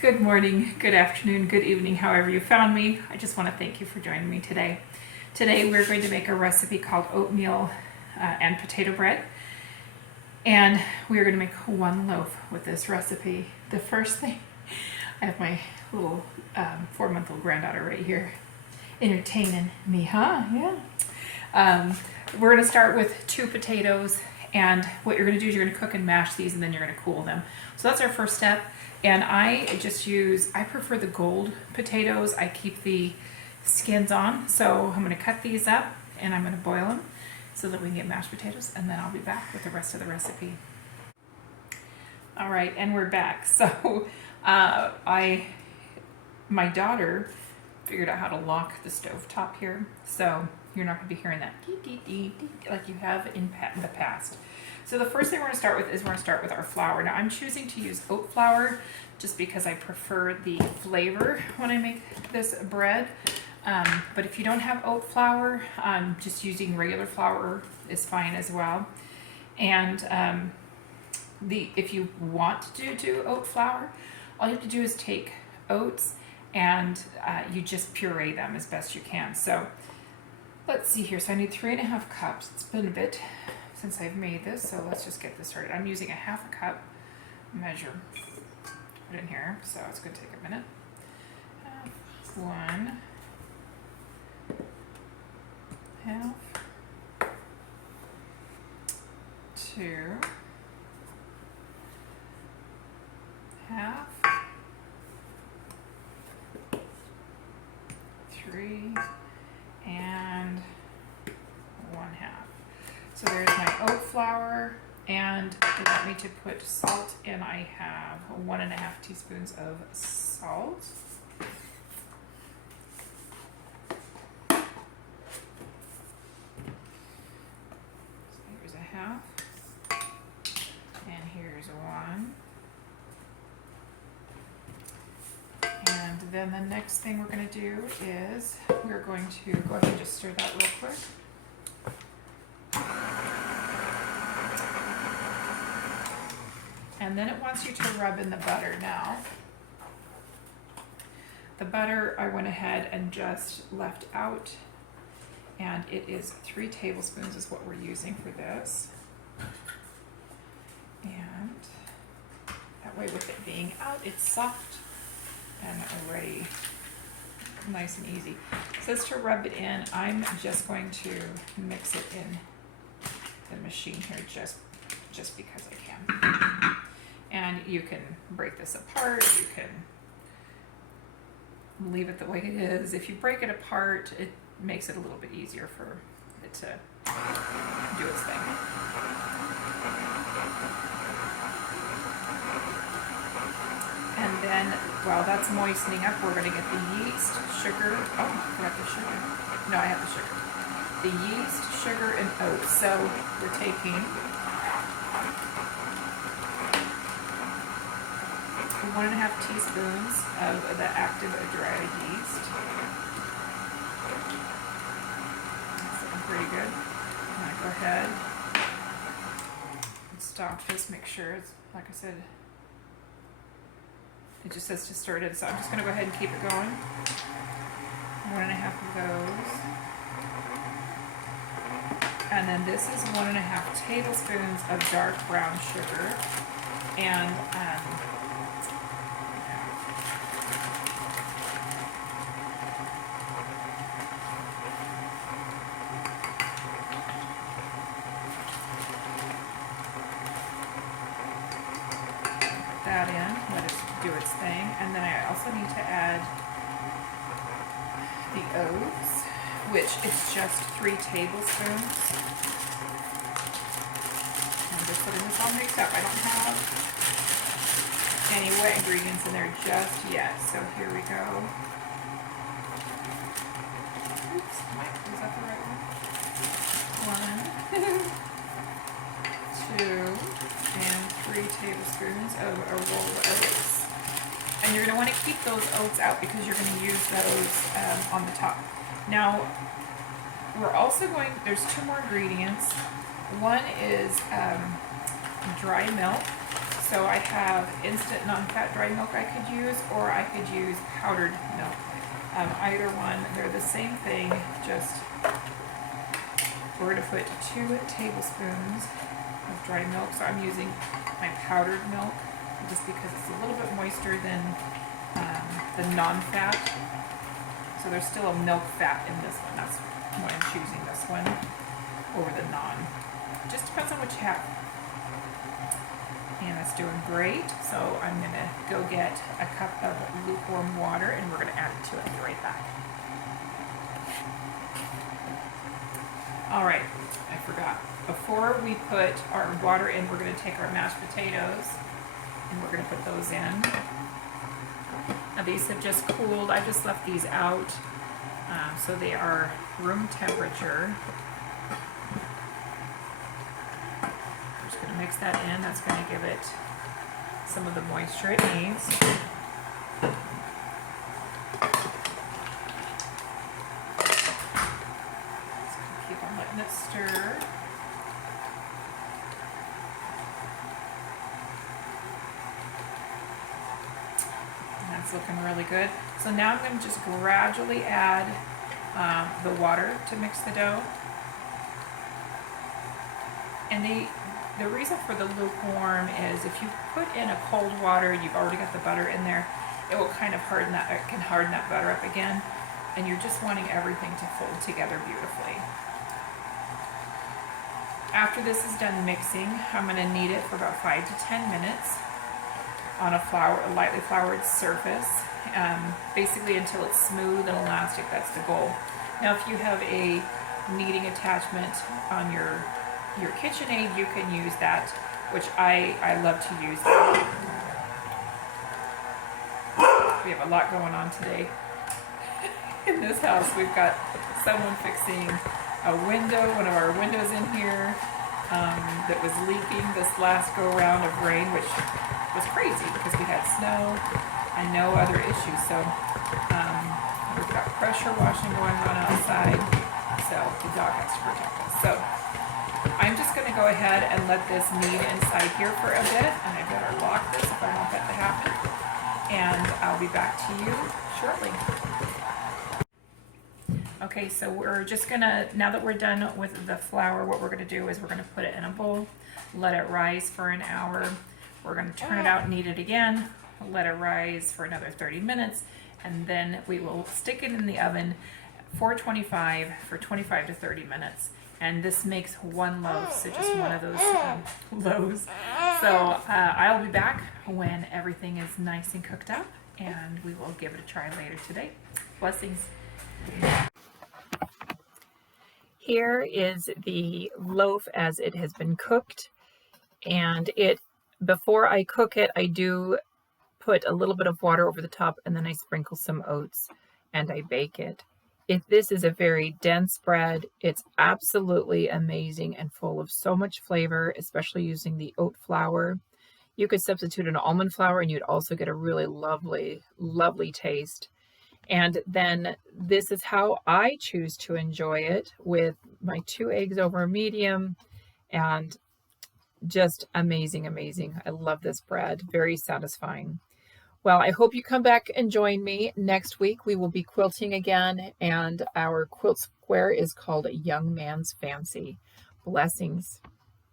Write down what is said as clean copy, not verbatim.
Good morning, good afternoon, good evening, however you found me. I just want to thank you for joining me today. Today we're going to make a recipe called oatmeal and potato bread. And we're going to make one loaf with this recipe. The first thing, I have my little 4-month-old granddaughter right here entertaining me, huh? Yeah. We're going to start with 2 potatoes, and what you're going to do is you're going to cook and mash these, and then you're going to cool them. So that's our first step. And I prefer the gold potatoes. I keep the skins on. So I'm going to cut these up and I'm going to boil them so that we can get mashed potatoes, and then I'll be back with the rest of the recipe. All right, and we're back. So my daughter figured out how to lock the stove top here. So you're not going to be hearing that dee, dee, dee, dee, like you have in the past. So the first thing we're going to start with is our flour. Now I'm choosing to use oat flour just because I prefer the flavor when I make this bread. But if you don't have oat flour, just using regular flour is fine as well. And if you want to do oat flour, all you have to do is take oats and you just puree them as best you can. So let's see here. So I need 3.5 cups. It's been a bit since I've made this, so let's just get this started. I'm using a 1/2 cup measure. Put in here, so it's going to take a minute. 1, 1/2, 2, 1/2, 3, and 1/2. So there's my oat flour, and they want me to put salt in. I have 1.5 teaspoons of salt. So here's 1/2, and here's 1. And then the next thing we're going to do is we're going to go ahead and just stir that real quick. And then it wants you to rub in the butter now. The butter I went ahead and just left out, and it is 3 tablespoons is what we're using for this. And that way, with it being out, it's soft and already nice and easy. It says to rub it in. I'm just going to mix it in the machine here just because I can. And you can break this apart, you can leave it the way it is. If you break it apart, it makes it a little bit easier for it to do its thing. And then while that's moistening up, we're going to get the yeast, sugar. Oh, I forgot the sugar. No, I have the sugar. The yeast, sugar, and oats. So we're taking 1.5 teaspoons of the active dry yeast. That's looking pretty good. I'm going to go ahead and stop this, make sure it's, like I said, it just says to stir it in, so I'm just going to go ahead and keep it going. 1.5 of those. And then this is 1.5 tablespoons of dark brown sugar. And that in, let it do its thing. And then I also need to add the oats, which is just 3 tablespoons. I'm just putting this all mixed up. I don't have any wet ingredients in there just yet, so here we go. Oops, is that the right one? 1, 2, and 3 tablespoons of rolled oats. And you're going to want to keep those oats out because you're going to use those on the top. Now, we're also there's 2 more ingredients. One is dry milk. So I have instant non-fat dry milk I could use, or I could use powdered milk. Either one, they're the same thing, just we're going to put 2 tablespoons of dry milk. So I'm using my powdered milk just because it's a little bit moister than the non-fat. So there's still a milk fat in this one. That's why I'm choosing this one over the non. Just depends on what you have. And it's doing great. So I'm going to go get a cup of lukewarm water and we're going to add it to it. I'll be right back. All right, I forgot. Before we put our water in, we're going to take our mashed potatoes and we're going to put those in. Now these have just cooled. I just left these out, so they are room temperature. I'm just going to mix that in. That's going to give it some of the moisture it needs. Keep on letting it stir. That's looking really good. So now I'm going to just gradually add the water to mix the dough. And the reason for the lukewarm is if you put in a cold water, you've already got the butter in there, it will kind of harden that, it can harden that butter up again, and you're just wanting everything to fold together beautifully. After this is done mixing, I'm going to knead it for about 5 to 10 minutes on a lightly floured surface, basically until it's smooth and elastic. That's the goal. Now if you have a kneading attachment on your KitchenAid, you can use that, which I love to use that. We have a lot going on today in this house. We've got someone fixing a window, one of our windows in here, that was leaking this last go round of rain, which was crazy because we had snow and no other issues. So we've got pressure washing going on outside, so the dog has to protect us. So I'm just going to go ahead and let this knead inside here for a bit, and I better lock this if I want that to happen, and I'll be back to you shortly. Okay, so we're just gonna, now that we're done with the flour, what we're gonna do is we're gonna put it in a bowl, let it rise for an hour. We're gonna turn it out, knead it again, let it rise for another 30 minutes, and then we will stick it in the oven 425 for 25 to 30 minutes. And this makes one loaf, so just one of those loaves. So I'll be back when everything is nice and cooked up, and we will give it a try later today. Blessings. Here is the loaf as it has been cooked, and before I cook it, I do put a little bit of water over the top, and then I sprinkle some oats and I bake it. This is a very dense bread. It's absolutely amazing and full of so much flavor, especially using the oat flour. You could substitute an almond flour and you'd also get a really lovely, lovely taste. And then this is how I choose to enjoy it, with my 2 eggs over medium, and just amazing, amazing. I love this bread. Very satisfying. Well, I hope you come back and join me. Next week we will be quilting again, and our quilt square is called Young Man's Fancy. Blessings.